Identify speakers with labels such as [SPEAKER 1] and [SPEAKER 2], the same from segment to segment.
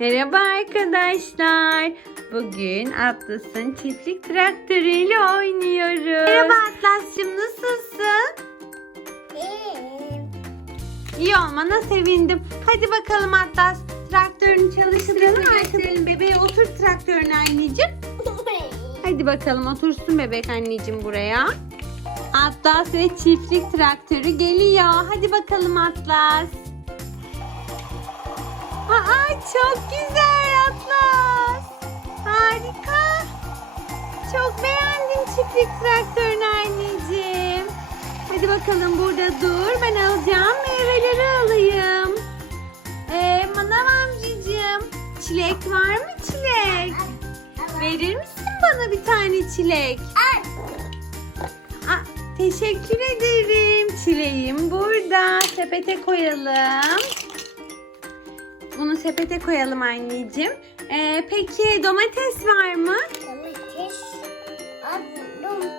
[SPEAKER 1] Merhaba arkadaşlar. Bugün Atlas'ın çiftlik traktörüyle oynuyoruz. Merhaba Atlas'cığım nasılsın?
[SPEAKER 2] İyiyim.
[SPEAKER 1] İyi olmana sevindim. Hadi bakalım Atlas. Traktörünü çalıştıralım. Gösterelim bebeğe otur traktörün anneciğim. Hadi bakalım otursun bebek anneciğim buraya. Atlas ve çiftlik traktörü geliyor. Hadi bakalım Atlas. Aa çok güzel Atlas. Harika. Çok beğendim çiftlik traktörünü anneciğim. Hadi bakalım burada dur. Ben alacağım meyveleri alayım. Ee, manav amcacığım. Çilek var mı çilek? Verir misin bana bir tane çilek? Aa, teşekkür ederim. Çileğim burada. Sepete koyalım. Bunu sepete koyalım anneciğim. Ee, peki domates var mı?
[SPEAKER 2] Domates. Aldım.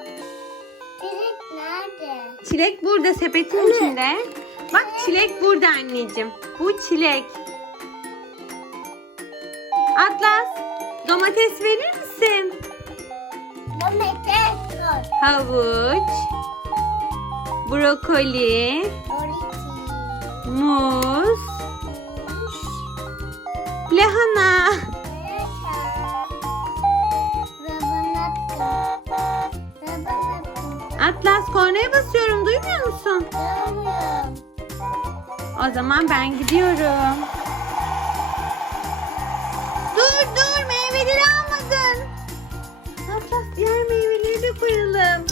[SPEAKER 2] Çilek nerede?
[SPEAKER 1] Çilek burada sepetin
[SPEAKER 2] Anne.
[SPEAKER 1] içinde. Bak çilek burada anneciğim. Bu çilek. Atlas domates verir misin?
[SPEAKER 2] Domates var.
[SPEAKER 1] Havuç, brokoli,
[SPEAKER 2] Oriki.
[SPEAKER 1] muz, duymuyor musun? O zaman ben gidiyorum. Dur dur meyveleri almadın. Atlas diğer meyveleri de koyalım.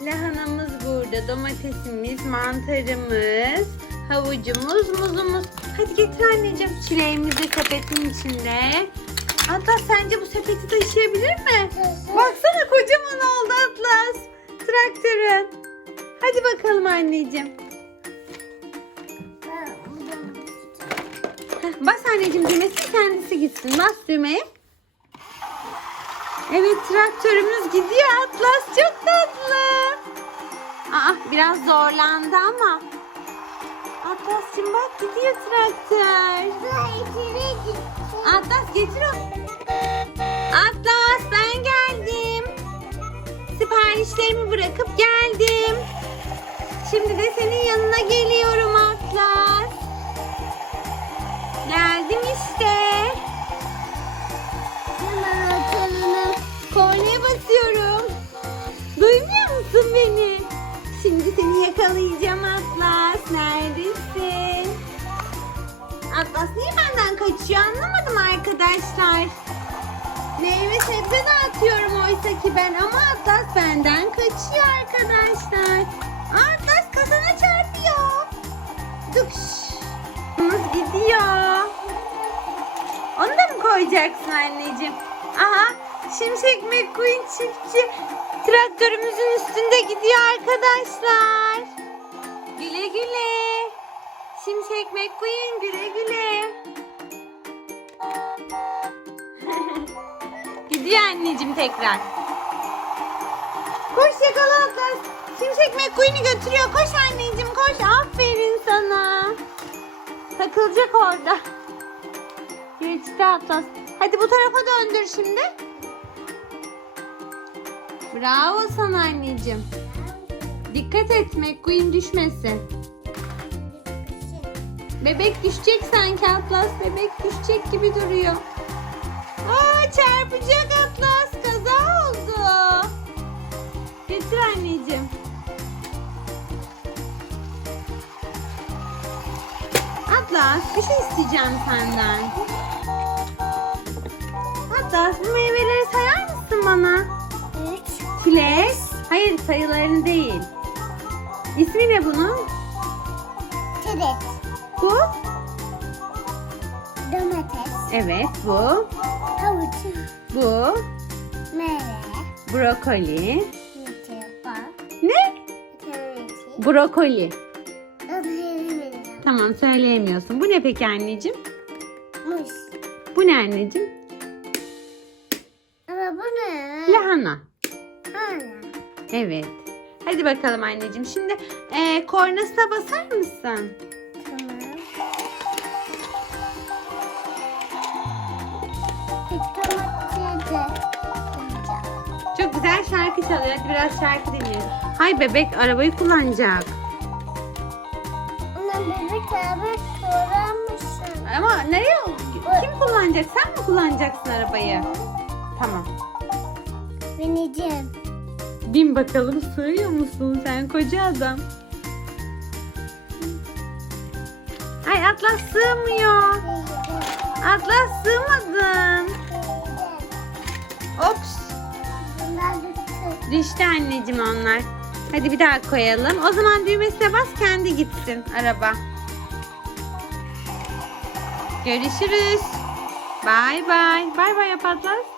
[SPEAKER 1] Lahanamız burada, domatesimiz, mantarımız, havucumuz, muzumuz. Hadi getir anneciğim. Çileğimiz de sepetin içinde. Atlas sence bu sepeti taşıyabilir mi? Baksana kocaman oldu Atlas. Traktörün. Hadi bakalım anneciğim. Bas anneciğim düğmesi kendisi gitsin. Bas düğmeye. Evet traktörümüz gidiyor Atlas çok tatlı. Aa biraz zorlandı ama. Atlas'cığım bak gidiyor traktör. Atlas getir o. Atlas ben geldim. Siparişlerimi bırakıp geldim. Senin yanına geliyorum Atlas. Geldim işte. Hemen bakalım. Kornaya basıyorum. Duymuyor musun beni? Şimdi seni yakalayacağım Atlas. Neredesin? Atlas niye benden kaçıyor anlamadım arkadaşlar. Meyve sebze dağıtıyorum oysa ki ben ama Atlas benden kaçıyor arkadaşlar. Koyacaksın anneciğim? Aha Şimşek McQueen çiftçi traktörümüzün üstünde gidiyor arkadaşlar. Güle güle. Şimşek McQueen güle güle. gidiyor anneciğim tekrar. Koş yakala Atlas. Şimşek McQueen'i götürüyor. Koş anneciğim koş. Aferin sana. Takılacak orada. Geçti Atlas. Hadi bu tarafa döndür şimdi. Bravo sana anneciğim. Dikkat et McQueen düşmesin. Bebek düşecek sanki Atlas. Bebek düşecek gibi duruyor. Aa çarpacak Atlas. Kaza oldu. Getir anneciğim. Atlas bir şey isteyeceğim senden. Bu meyveleri sayar mısın bana? Çilek. Hayır sayılarını değil. İsmi ne bunun? Bu?
[SPEAKER 2] Domates,
[SPEAKER 1] Evet bu.
[SPEAKER 2] havuç,
[SPEAKER 1] Bu.
[SPEAKER 2] meyve,
[SPEAKER 1] Brokoli. Ne? Brokoli. Tamam söyleyemiyorsun. Bu ne peki anneciğim?
[SPEAKER 2] muz.
[SPEAKER 1] Bu ne anneciğim? Hana.
[SPEAKER 2] Hana.
[SPEAKER 1] Evet. Hadi bakalım anneciğim. Şimdi e, kornasına basar mısın?
[SPEAKER 2] Tamam.
[SPEAKER 1] Çok güzel şarkı çalıyor. Hadi biraz şarkı dinleyelim. Hay bebek arabayı kullanacak.
[SPEAKER 2] Ama bebek arabayı kullanmışsın.
[SPEAKER 1] Ama nereye? Kim kullanacak? Sen mi kullanacaksın arabayı? Tamam.
[SPEAKER 2] Bineceğim.
[SPEAKER 1] Bin bakalım sığıyor musun sen koca adam? Ay Atlas sığmıyor. Atlas sığmadın. Ops. Düştü anneciğim onlar. Hadi bir daha koyalım. O zaman düğmesine bas kendi gitsin araba. Görüşürüz. Bay bay. Bay bay yap Atlas.